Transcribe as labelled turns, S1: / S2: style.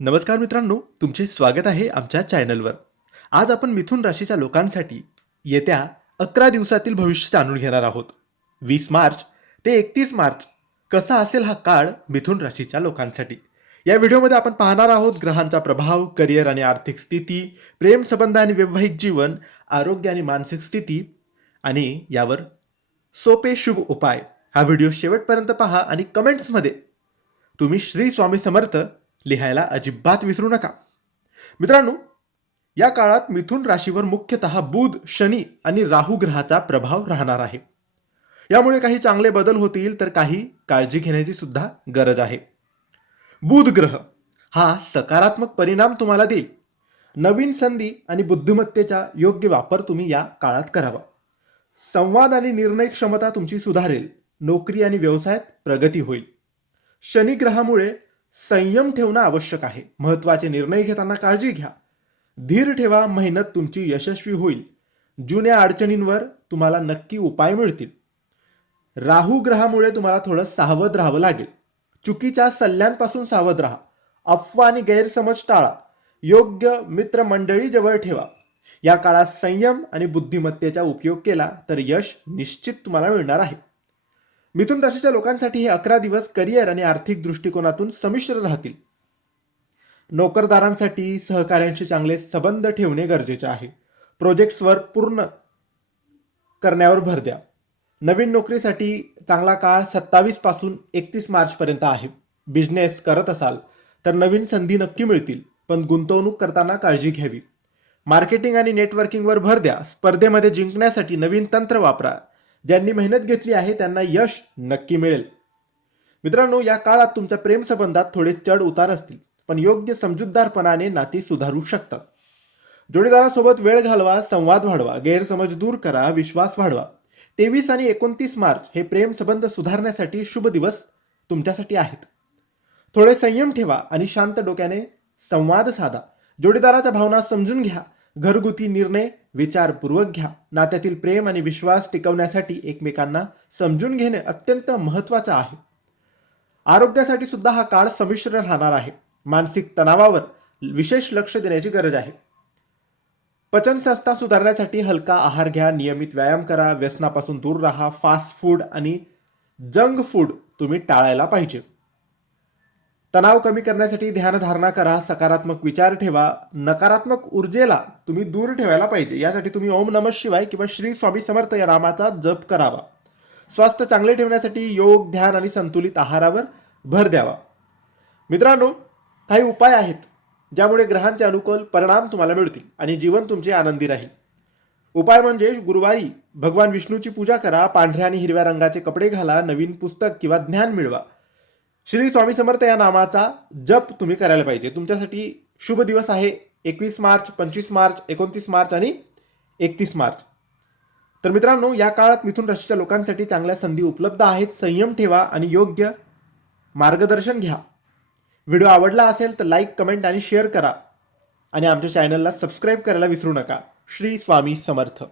S1: नमस्कार मित्रांनो तुमचे स्वागत आहे आमच्या चॅनलवर. आज आपण मिथुन राशीच्या लोकांसाठी येत्या अकरा दिवसातील भविष्य जाणून घेणार आहोत. वीस मार्च ते एकतीस मार्च कसा असेल हा काळ मिथुन राशीच्या लोकांसाठी? या व्हिडिओमध्ये आपण पाहणार आहोत ग्रहांचा प्रभाव करिअर आणि आर्थिक स्थिती प्रेम संबंध आणि वैवाहिक जीवन आरोग्य आणि मानसिक स्थिती आणि यावर सोपे शुभ उपाय. हा व्हिडिओ शेवटपर्यंत पहा आणि कमेंट्समध्ये तुम्ही श्री स्वामी समर्थ लिहायला अजिबात विसरू नका. मित्रांनो या काळात मिथुन राशीवर मुख्यतः बुध शनी आणि राहू ग्रहाचा प्रभाव राहणार आहे. यामुळे काही चांगले बदल होतील तर काही काळजी घेण्याची सुद्धा गरज आहे. बुध ग्रह हा सकारात्मक परिणाम तुम्हाला देईल. नवीन संधी आणि बुद्धिमत्तेचा योग्य वापर तुम्ही या काळात करावा. संवाद आणि निर्णय क्षमता तुमची सुधारेल. नोकरी आणि व्यवसायात प्रगती होईल. शनिग्रहामुळे संयम ठेवणं आवश्यक आहे. महत्त्वाचे निर्णय घेताना काळजी घ्या. धीर ठेवा मेहनत तुमची यशस्वी होईल. जुन्या अडचणींवर तुम्हाला नक्की उपाय मिळतील. राहू ग्रहामुळे तुम्हाला थोडं सावध राहावं लागेल. चुकीच्या सल्ल्यांपासून सावध राहा. अफवा आणि गैरसमज टाळा. योग्य मित्रमंडळी जवळ ठेवा. या काळात संयम आणि बुद्धिमत्तेचा उपयोग केला तर यश निश्चित तुम्हाला मिळणार आहे. मिथुन राशीच्या लोकांसाठी हे अकरा दिवस करिअर आणि आर्थिक दृष्टिकोनातून संमिश्र राहतील. नोकरदारांसाठी सहकाऱ्यांशी चांगले संबंध ठेवणे गरजेचे आहे. प्रोजेक्ट्सवर पूर्ण करण्यावर भर द्या. नवीन नोकरीसाठी चांगला काळ सत्तावीसपासून एकतीस मार्चपर्यंत आहे. बिझनेस करत असाल तर नवीन संधी नक्की मिळतील पण गुंतवणूक करताना काळजी घ्यावी. मार्केटिंग आणि नेटवर्किंगवर भर द्या. स्पर्धेमध्ये जिंकण्यासाठी नवीन तंत्र वापरा. ज्यांनी मेहनत घेतली आहे त्यांना यश नक्की मिळेल. मित्रांनो या काळात तुमच्या प्रेमसंबंधात थोडे चढ उतार असतील पण योग्य समजूतदारपणाने नाती सुधारू शकतात. जोडीदारासोबत वेळ घालवा संवाद वाढवा गैरसमज दूर करा विश्वास वाढवा. तेवीस आणि एकोणतीस मार्च हे प्रेमसंबंध सुधारण्यासाठी शुभ दिवस तुमच्यासाठी आहेत. थोडे संयम ठेवा आणि शांत डोक्याने संवाद साधा. जोडीदाराच्या भावना समजून घ्या. घरगुती निर्णय विचारपूर्वक घ्या. नात्यातील प्रेम आणि विश्वास टिकवण्यासाठी एकमेकांना समजून घेणे अत्यंत महत्त्वाचं आहे. आरोग्यासाठी सुद्धा हा काळ संमिश्र राहणार आहे. मानसिक तणावावर विशेष लक्ष देण्याची गरज आहे. पचनसंस्था सुधारण्यासाठी हलका आहार घ्या नियमित व्यायाम करा व्यसनापासून दूर राहा फास्ट फूड आणि जंक फूड तुम्ही टाळायला पाहिजे. तणाव कमी करण्यासाठी ध्यानधारणा करा सकारात्मक विचार ठेवा नकारात्मक ऊर्जेला तुम्ही दूर ठेवायला पाहिजे. यासाठी तुम्ही ओम नम शिवाय किंवा श्री स्वामी समर्थ या नामाचा जप करावा. स्वास्थ्य चांगले ठेवण्यासाठी योग ध्यान आणि संतुलित आहारावर भर द्यावा. मित्रांनो काही उपाय आहेत ज्यामुळे ग्रहांचे अनुकूल परिणाम तुम्हाला मिळतील आणि जीवन तुमचे आनंदी राहील. उपाय म्हणजे गुरुवारी भगवान विष्णूची पूजा करा पांढऱ्या आणि हिरव्या रंगाचे कपडे घाला नवीन पुस्तक किंवा ज्ञान मिळवा. श्री स्वामी समर्थ या नामाचा जप तुम्ही करायला पाहिजे. तुमच्यासाठी शुभ दिवस आहे एकवीस मार्च पंचवीस मार्च एकोणतीस मार्च आणि एकतीस मार्च. तर मित्रांनो या काळात मिथुन राशीच्या लोकांसाठी चांगल्या संधी उपलब्ध आहेत. संयम ठेवा आणि योग्य मार्गदर्शन घ्या. व्हिडिओ आवडला असेल तर लाईक कमेंट आणि शेअर करा. आणि आमच्या चॅनलला सबस्क्राईब करायला विसरू नका. श्री स्वामी समर्थ.